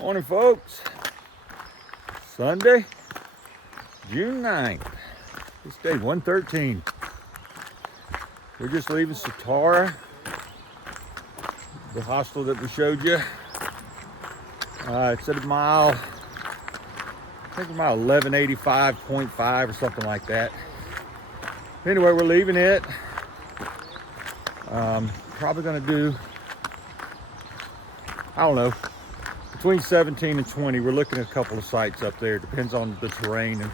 Morning, folks. Sunday, June 9th. It's day 113. We're just leaving Satara, the hostel that we showed you. It's at a mile, I think mile 1185.5 or something like that. Anyway, we're leaving it. Probably gonna do, I don't know, between 17 and 20. We're looking at a couple of sites up there. Depends on the terrain and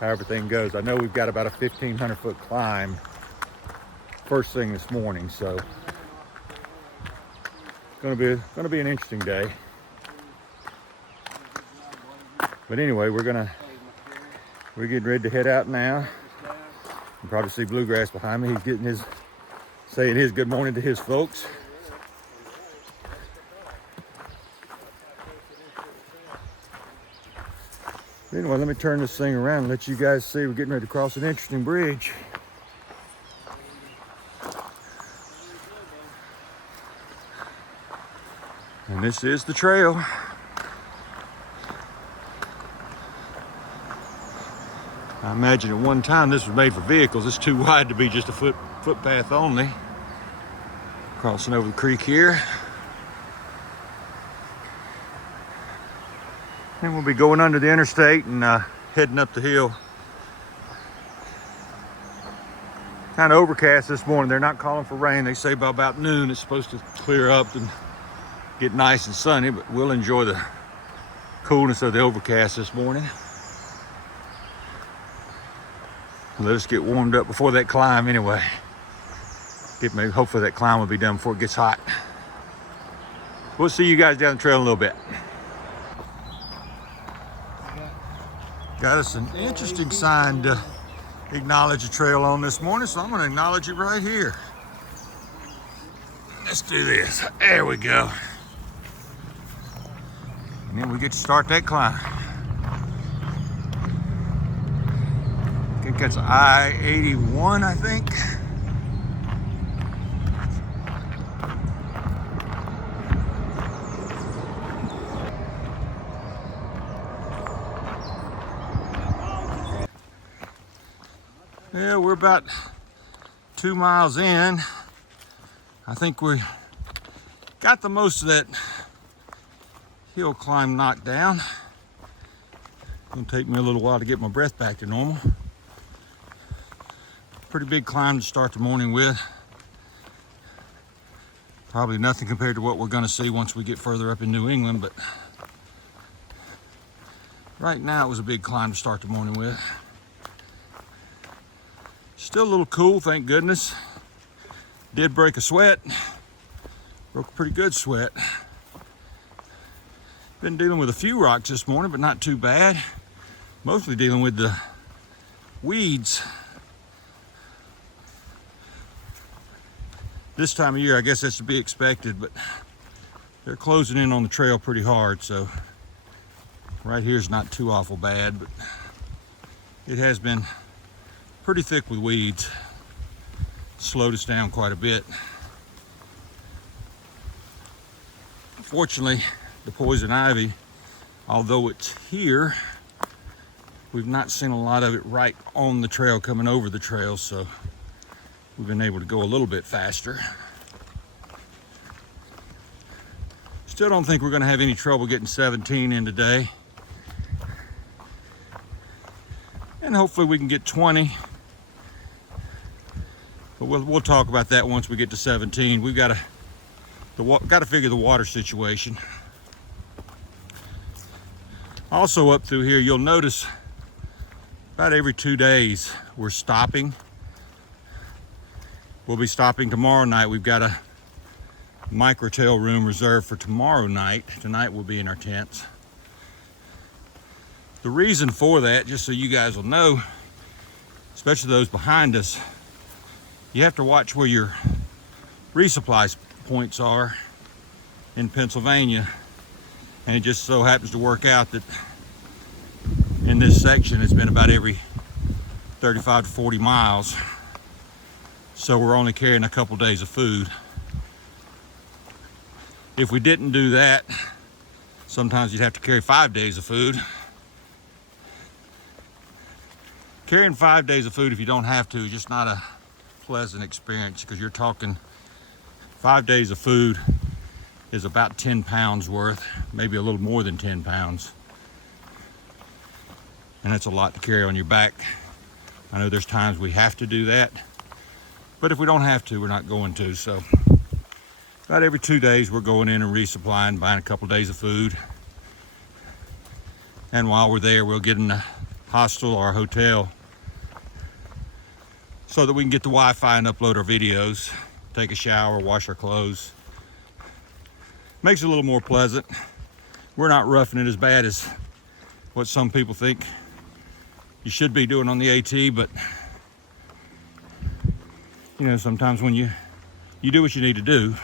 how everything goes. I know we've got about a 1,500 foot climb first thing this morning, so it's gonna be an interesting day. But anyway, we're getting ready to head out now. You can probably see Bluegrass behind me. He's saying his good morning to his folks. Anyway, let me turn this thing around and let you guys see we're getting ready to cross an interesting bridge. And this is the trail. I imagine at one time this was made for vehicles. It's too wide to be just a footpath only. Crossing over the creek here. And we'll be going under the interstate and heading up the hill. Kind of overcast this morning. They're not calling for rain. They say by about noon it's supposed to clear up and get nice and sunny, but we'll enjoy the coolness of the overcast this morning. Let us get warmed up before that climb anyway. Hopefully that climb will be done before it gets hot. We'll see you guys down the trail in a little bit. Got us an interesting sign to acknowledge the trail on this morning, so I'm going to acknowledge it right here. Let's do this. There we go. And then we get to start that climb. I think that's I-81, I think. Yeah, we're about 2 miles in. I think we got the most of that hill climb knocked down. It'll take me a little while to get my breath back to normal. Pretty big climb to start the morning with. Probably nothing compared to what we're going to see once we get further up in New England, but right now it was a big climb to start the morning with. Still a little cool, thank goodness. Did break a sweat. Broke a pretty good sweat. Been dealing with a few rocks this morning, but not too bad. Mostly dealing with the weeds. This time of year, I guess that's to be expected, but they're closing in on the trail pretty hard, so right here's not too awful bad, but it has been pretty thick with weeds. Slowed us down quite a bit. Fortunately, the poison ivy, although it's here, we've not seen a lot of it right on the trail coming over the trail, so we've been able to go a little bit faster. Still don't think we're going to have any trouble getting 17 in today. And hopefully we can get 20. But we'll talk about that once we get to 17. We've got to figure the water situation. Also up through here, you'll notice about every 2 days we're stopping. We'll be stopping tomorrow night. We've got a microtail room reserved for tomorrow night. Tonight we'll be in our tents. The reason for that, just so you guys will know, especially those behind us, you have to watch where your resupply points are in Pennsylvania. And it just so happens to work out that in this section it's been about every 35 to 40 miles. So we're only carrying a couple days of food. If we didn't do that, Sometimes you'd have to carry 5 days of food. Carrying 5 days of food if you don't have to is just not a pleasant experience, because you're talking 5 days of food is about 10 pounds worth, maybe a little more than 10 pounds. And that's a lot to carry on your back. I know there's times we have to do that, but if we don't have to, we're not going to. So about every 2 days, we're going in and resupplying, buying a couple days of food. And while we're there, we'll get in the hostel or hotel so that we can get the Wi-Fi and upload our videos, take a shower, wash our clothes. Makes it a little more pleasant. We're not roughing it as bad as what some people think you should be doing on the AT, but you know, sometimes when you do what you need to do,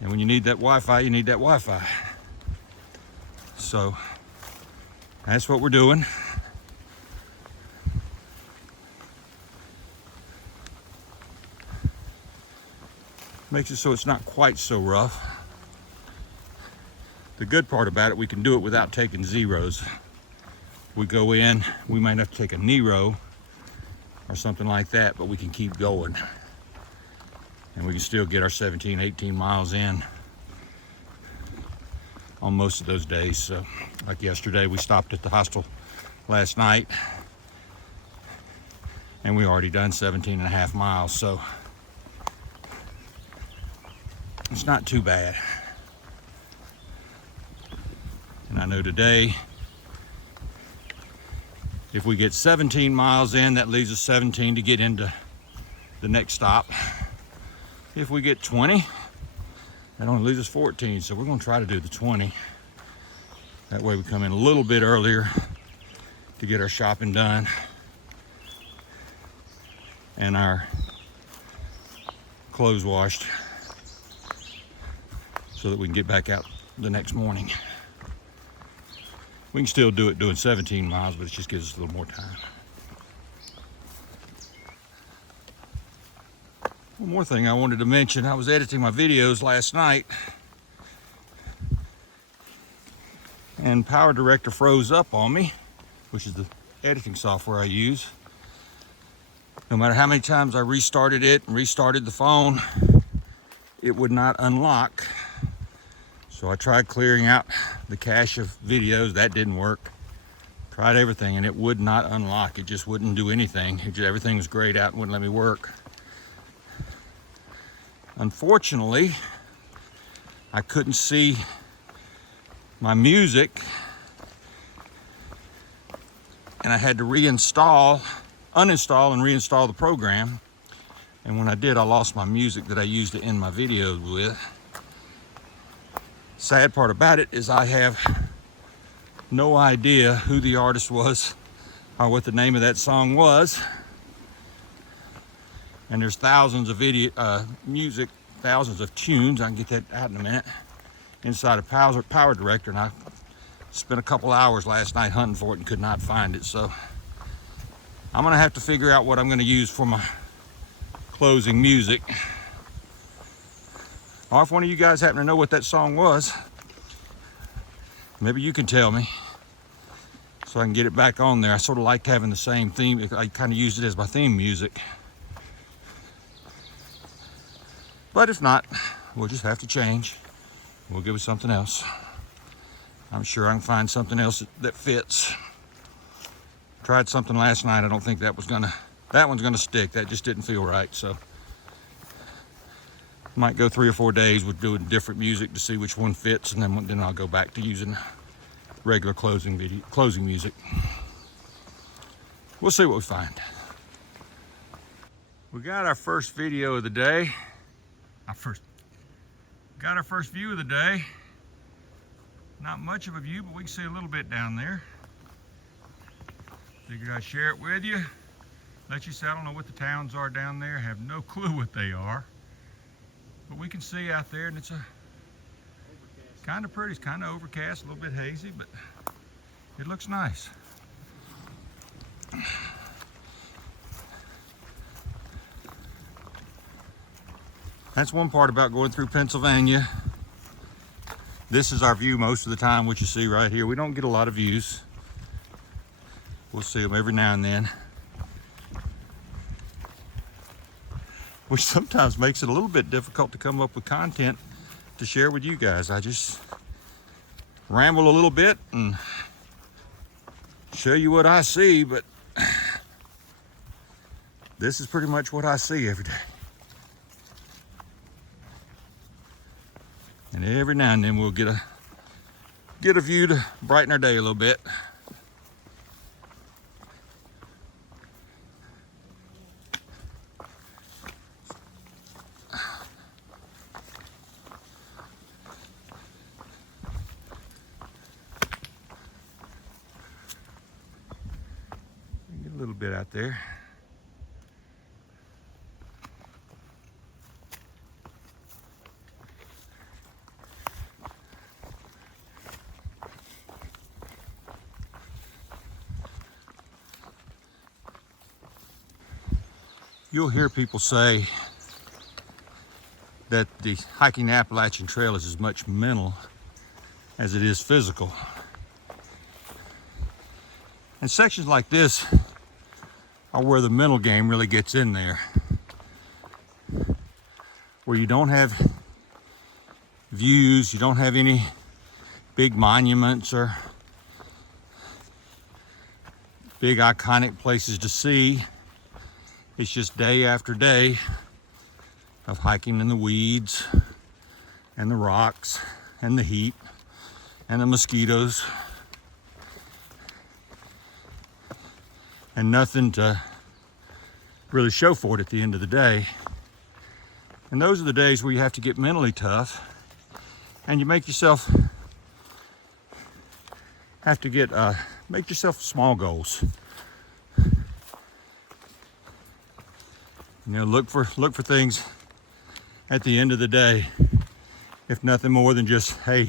and when you need that Wi-Fi, you need that Wi-Fi. So that's what we're doing. Makes it so it's not quite so rough. The good part about it, we can do it without taking zeros. We go in, we might have to take a Nero or something like that, but we can keep going. And we can still get our 17, 18 miles in on most of those days. So like yesterday, we stopped at the hostel last night and we already done 17 and a half miles. So it's not too bad. And I know today, if we get 17 miles in, that leaves us 17 to get into the next stop. If we get 20, that only leaves us 14. So we're gonna try to do the 20. That way we come in a little bit earlier to get our shopping done and our clothes washed, so that we can get back out the next morning. We can still do it doing 17 miles, but it just gives us a little more time. One more thing I wanted to mention, I was editing my videos last night and Power Director froze up on me, which is the editing software I use. No matter how many times I restarted it and restarted the phone, it would not unlock. So I tried clearing out the cache of videos. That didn't work. Tried everything and it would not unlock. It just wouldn't do anything. Everything was grayed out and wouldn't let me work. Unfortunately, I couldn't see my music and I had to uninstall and reinstall the program. And when I did, I lost my music that I used to end my videos with. Sad part about it is I have no idea who the artist was or what the name of that song was. And there's thousands of music, thousands of tunes. I can get that out in a minute. Inside of Power Director, and I spent a couple hours last night hunting for it and could not find it. So I'm gonna have to figure out what I'm gonna use for my closing music. Or if one of you guys happen to know what that song was, maybe you can tell me so I can get it back on there. I sort of liked having the same theme. I kind of used it as my theme music. But if not, we'll just have to change. We'll give it something else. I'm sure I can find something else that fits. Tried something last night. I don't think that one's gonna stick. That just didn't feel right. So might go 3 or 4 days with doing different music to see which one fits, and then I'll go back to using regular closing music. We'll see what we find. We got our first video of the day. Got our first view of the day. Not much of a view, but we can see a little bit down there. Figured I'd share it with you. Let you see, I don't know what the towns are down there. I have no clue what they are. But we can see out there, and it's kind of pretty. It's kind of overcast, a little bit hazy, but it looks nice. That's one part about going through Pennsylvania. This is our view most of the time, what you see right here. We don't get a lot of views. We'll see them every now and then, which sometimes makes it a little bit difficult to come up with content to share with you guys. I just ramble a little bit and show you what I see, but this is pretty much what I see every day. And every now and then we'll get a view to brighten our day a little bit. Get a little bit out there. You'll hear people say that the hiking the Appalachian Trail is as much mental as it is physical. And sections like this are where the mental game really gets in there, where you don't have views, you don't have any big monuments or big iconic places to see. It's just day after day of hiking in the weeds and the rocks and the heat and the mosquitoes, and nothing to really show for it at the end of the day. And those are the days where you have to get mentally tough, and you make yourself make yourself small goals. You know, look for things at the end of the day, if nothing more than just, hey,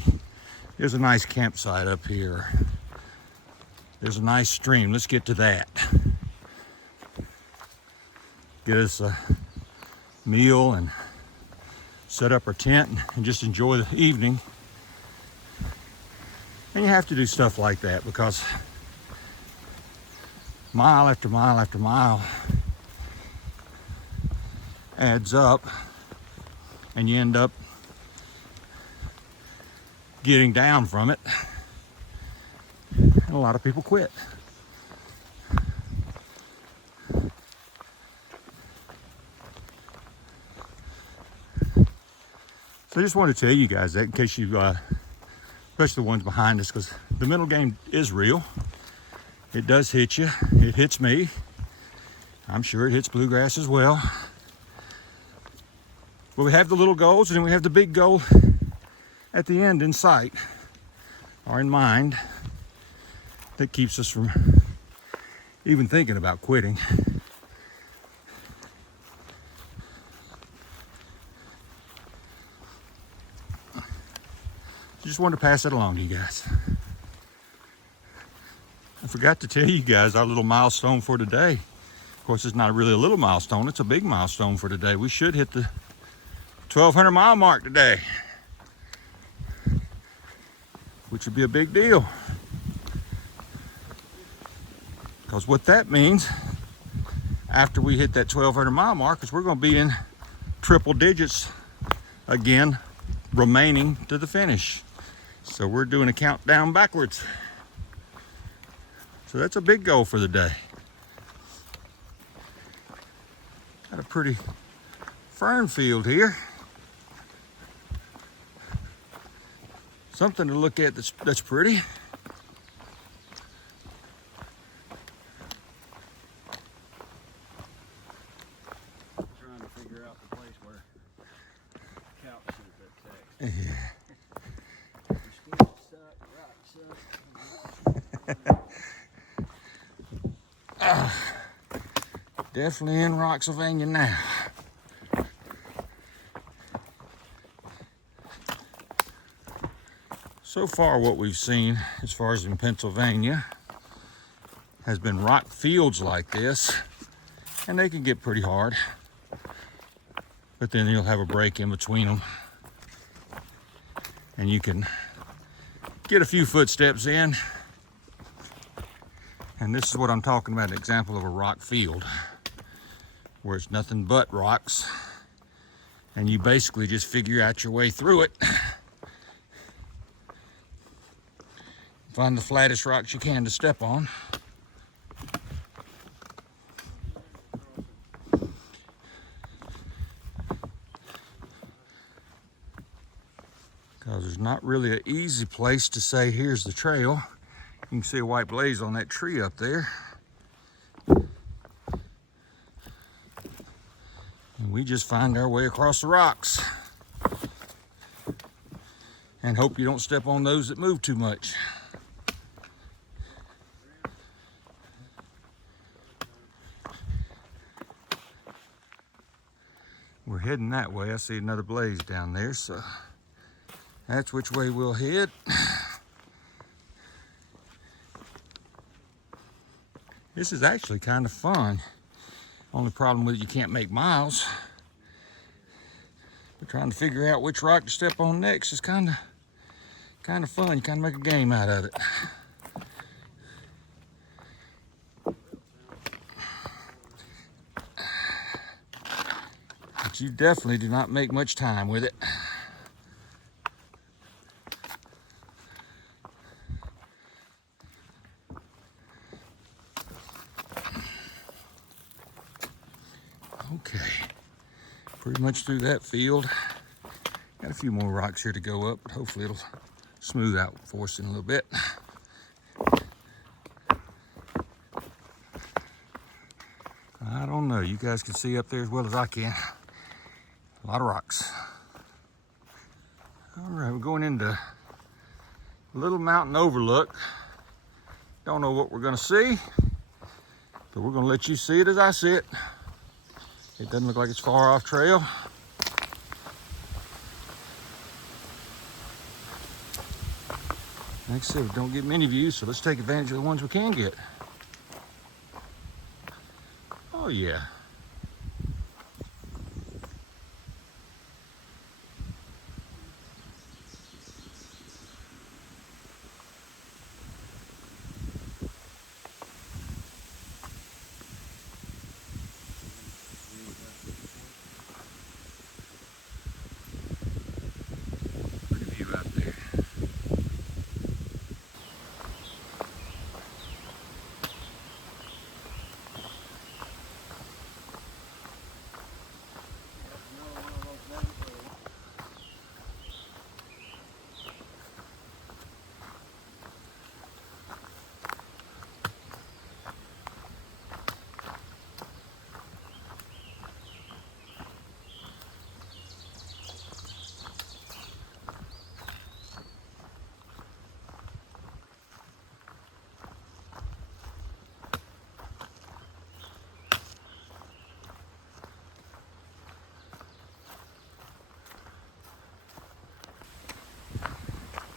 there's a nice campsite up here. There's a nice stream. Let's get to that. Get us a meal and set up our tent and just enjoy the evening. And you have to do stuff like that because mile after mile after mile adds up, and you end up getting down from it, and a lot of people quit. So I just wanted to tell you guys that in case you, especially the ones behind us, because the mental game is real. It does hit you. It hits me. I'm sure it hits Bluegrass as well. But we have the little goals, and then we have the big goal at the end in sight or in mind that keeps us from even thinking about quitting. Just wanted to pass that along to you guys. I forgot to tell you guys our little milestone for today. Of course, it's not really a little milestone, it's a big milestone for today. We should hit the 1,200 mile mark today, which would be a big deal. Because what that means after we hit that 1,200 mile mark is we're going to be in triple digits again, remaining to the finish. So we're doing a countdown backwards. So that's a big goal for the day. Got a pretty fern field here. Something to look at that's pretty. Trying to figure out the place where the couch is at text. Yeah. Definitely in Roxylvania now. So far what we've seen as far as in Pennsylvania has been rock fields like this, and they can get pretty hard, but then you'll have a break in between them and you can get a few footsteps in. And this is what I'm talking about, an example of a rock field where it's nothing but rocks. And you basically just figure out your way through it. Find the flattest rocks you can to step on. Because there's not really an easy place to say, here's the trail. You can see a white blaze on that tree up there. And we just find our way across the rocks. And hope you don't step on those that move too much. We're heading that way. I see another blaze down there, so that's which way we'll head. This is actually kind of fun. Only problem with it, you can't make miles. But trying to figure out which rock to step on next is kind of fun. You kind of make a game out of it. But you definitely do not make much time with it. Okay, pretty much through that field. Got a few more rocks here to go up, but hopefully it'll smooth out for us in a little bit. I don't know, you guys can see up there as well as I can. A lot of rocks. All right, we're going into Little Mountain Overlook. Don't know what we're gonna see, but we're gonna let you see it as I see it. It doesn't look like it's far off trail. Like I said, we don't get many views, so let's take advantage of the ones we can get. Oh yeah.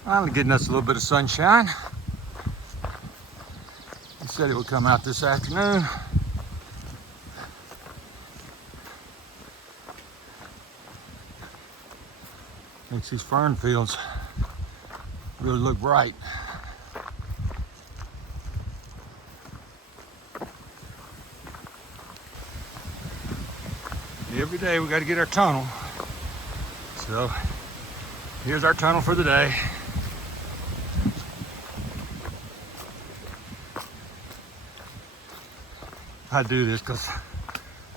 Finally getting us a little bit of sunshine. He said it would come out this afternoon. Makes these fern fields really look bright. Every day we got to get our tunnel. So here's our tunnel for the day. I do this because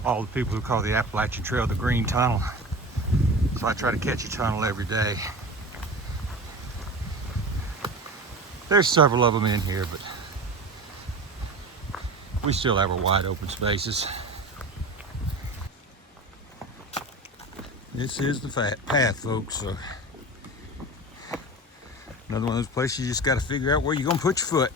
all the people who call the Appalachian Trail the Green Tunnel. So I try to catch a tunnel every day. There's several of them in here, but we still have our wide open spaces. This is the path, folks. So another one of those places you just got to figure out where you're going to put your foot.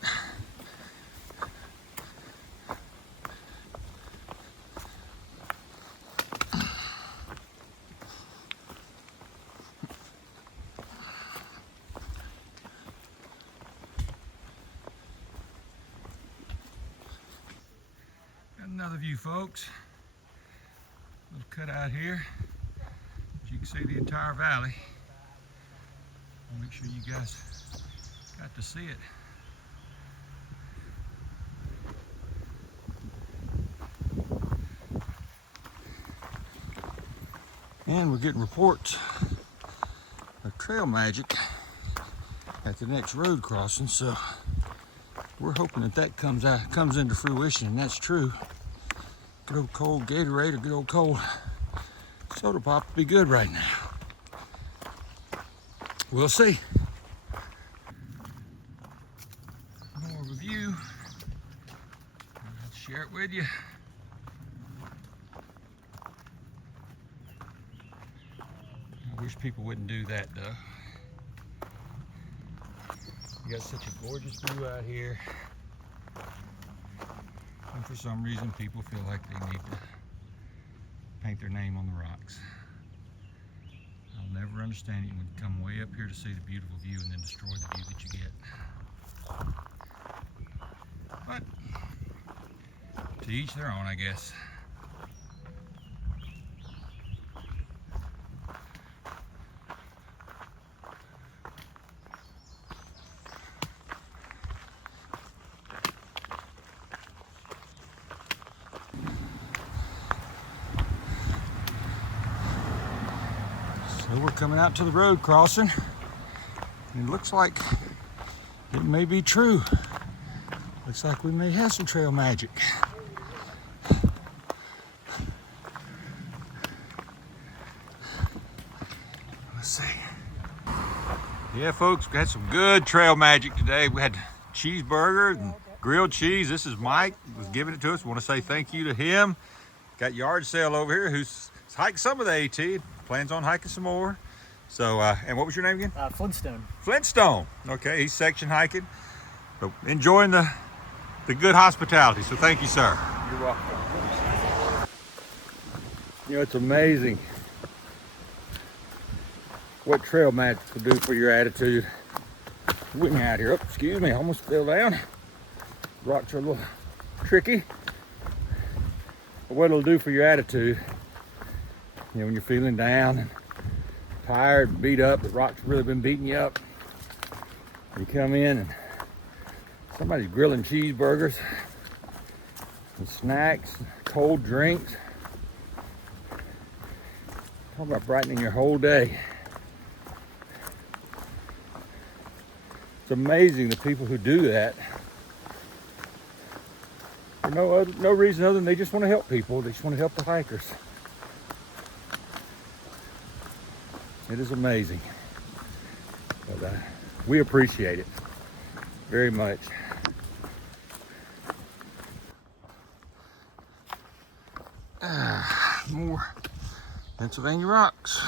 Another view, folks. Little cutout here. But you can see the entire valley. Make sure you guys Got to see it. And we're getting reports of trail magic at the next road crossing, so we're hoping that comes into fruition, and that's true. Good old cold Gatorade or good old cold soda pop would be good right now. We'll see. More of a view. I'll share it with you. I wish people wouldn't do that though. You got such a gorgeous view out here. And for some reason people feel like they need to paint their name on the rocks. I'll never understand it when you come way up here to see the beautiful view and then destroy the view that you get. But to each their own, I guess. So we're coming out to the road crossing, and it looks like it may be true. Looks like we may have some trail magic. Let's see. Yeah, folks, we had some good trail magic today. We had cheeseburger and grilled cheese. This is Mike, was giving it to us. We want to say thank you to him. Got Yard Sale over here, who's hiked some of the AT, plans on hiking some more. So, and what was your name again? Flintstone. Flintstone. Okay, he's section hiking, but enjoying the good hospitality. So thank you, sir. You're welcome. You know, it's amazing what trail magic will do for your attitude. Wing out here. Oh, excuse me, I almost fell down. Rocks are a little tricky. But what it'll do for your attitude, you know, when you're feeling down and tired, beat up, the rocks have really been beating you up. You come in and somebody's grilling cheeseburgers and snacks, cold drinks. Talk about brightening your whole day. It's amazing the people who do that for no reason other than they just want to help people. They just want to help the hikers. It is amazing. But we appreciate it very much. More Pennsylvania rocks.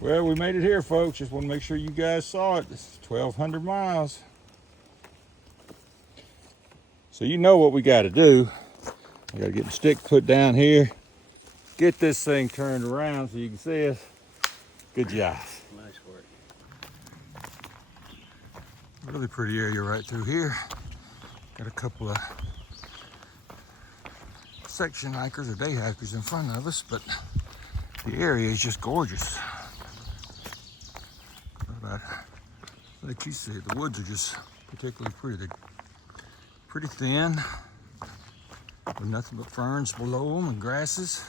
Well, we made it here, folks. Just want to make sure you guys saw it. This is 1,200 miles. So you know what we got to do. We got to get the stick put down here. Get this thing turned around so you can see us. Good job. Nice work. Really pretty area right through here. Got a couple of section hikers or day hikers in front of us, but the area is just gorgeous. Like you see, the woods are just particularly pretty. They're pretty thin, with nothing but ferns below them and grasses.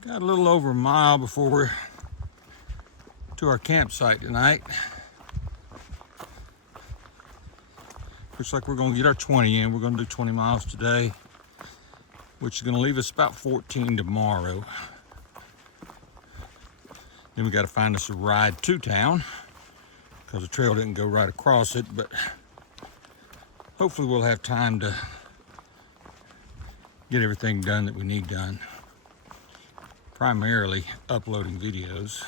Got a little over a mile before we're to our campsite tonight. Looks like we're gonna get our 20 in. We're gonna do 20 miles today, which is gonna leave us about 14 tomorrow. Then we gotta find us a ride to town, because the trail didn't go right across it, but hopefully we'll have time to get everything done that we need done. Primarily uploading videos.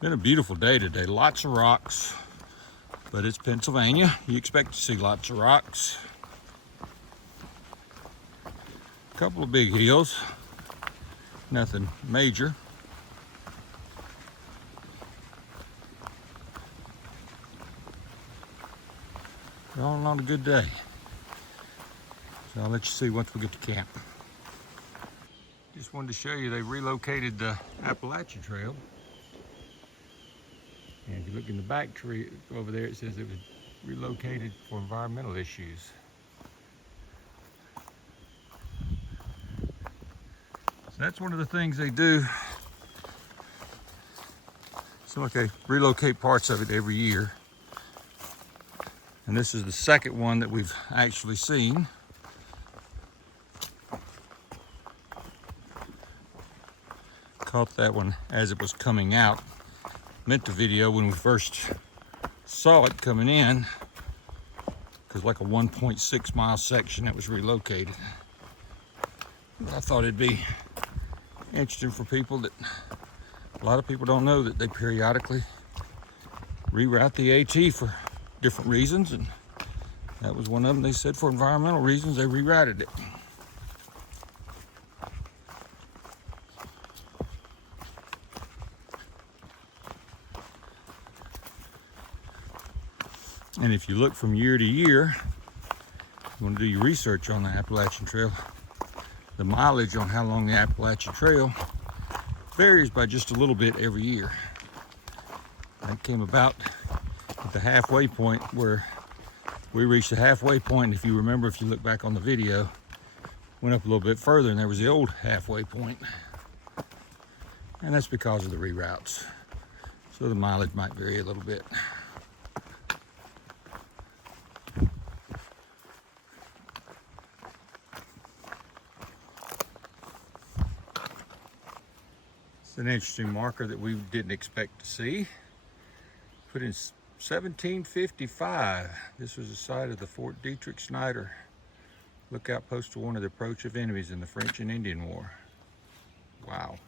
Been a beautiful day today. Lots of rocks, but it's Pennsylvania. You expect to see lots of rocks. A couple of big hills, nothing major. But all in all, a good day. So I'll let you see once we get to camp. Just wanted to show you they relocated the Appalachian Trail. And if you look in the back tree over there, it says it was relocated for environmental issues. So that's one of the things they do. So like they relocate parts of it every year. And this is the second one that we've actually seen. Caught that one as it was coming out. Meant the video when we first saw it coming in, because like a 1.6 mile section that was relocated. But I thought it'd be interesting for people that a lot of people don't know that they periodically reroute the AT for different reasons, and that was one of them. They said for environmental reasons they rerouted it. And if you look from year to year, you want to do your research on the Appalachian Trail, the mileage on how long the Appalachian Trail varies by just a little bit every year. That came about at the halfway point where we reached the halfway point. If you remember, if you look back on the video, went up a little bit further and there was the old halfway point. And that's because of the reroutes. So the mileage might vary a little bit. It's an interesting marker that we didn't expect to see. Put in 1755. This was the site of the Fort Detrick Snyder lookout post to warn of the approach of enemies in the French and Indian War. Wow.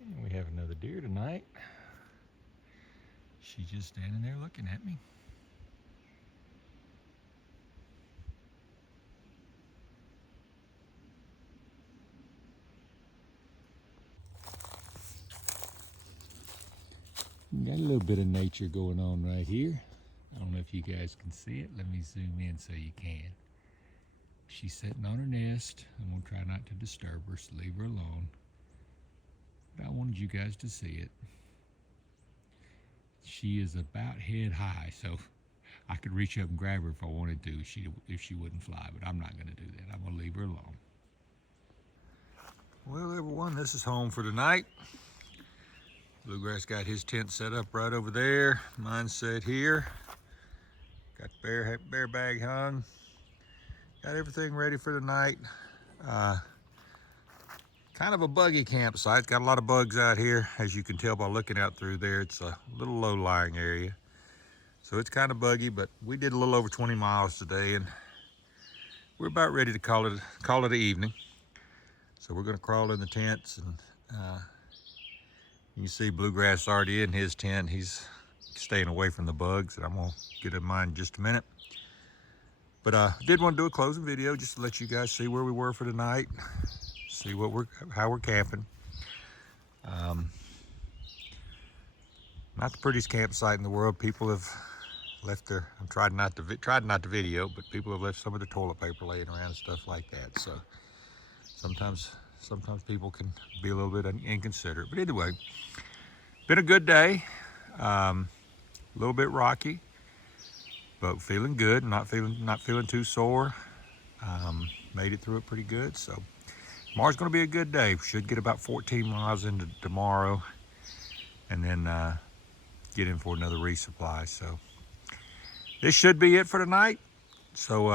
And we have another deer tonight. She's just standing there looking at me. Got a little bit of nature going on right here. I don't know if you guys can see it. Let me zoom in so you can. She's sitting on her nest. I'm gonna try not to disturb her, so leave her alone. But I wanted you guys to see it. She is about head high, so I could reach up and grab her if I wanted to if she wouldn't fly, but I'm not gonna do that. I'm gonna leave her alone. Well, everyone, this is home for tonight. Bluegrass got his tent set up right over there. Mine's set here. Got the bear bag hung. Got everything ready for the night. Kind of a buggy campsite. Got a lot of bugs out here. As you can tell by looking out through there, it's a little low-lying area. So it's kind of buggy, but we did a little over 20 miles today, and we're about ready to call it an evening. So we're gonna crawl in the tents, and you can see Bluegrass already in his tent. He's staying away from the bugs, and I'm gonna get in mine in just a minute. But I did want to do a closing video just to let you guys see where we were for tonight, see how we're camping. Not the prettiest campsite in the world. People have left their, tried not to video, but people have left some of the toilet paper laying around and stuff like that. So sometimes people can be a little bit inconsiderate. But anyway, been a good day. A little bit rocky, but feeling good. Not feeling too sore. Made it through it pretty good. So tomorrow's going to be a good day. Should get about 14 miles into tomorrow, and then get in for another resupply. So this should be it for tonight. So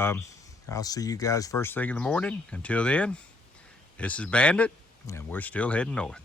I'll see you guys first thing in the morning. Until then, this is Bandit, and we're still heading north.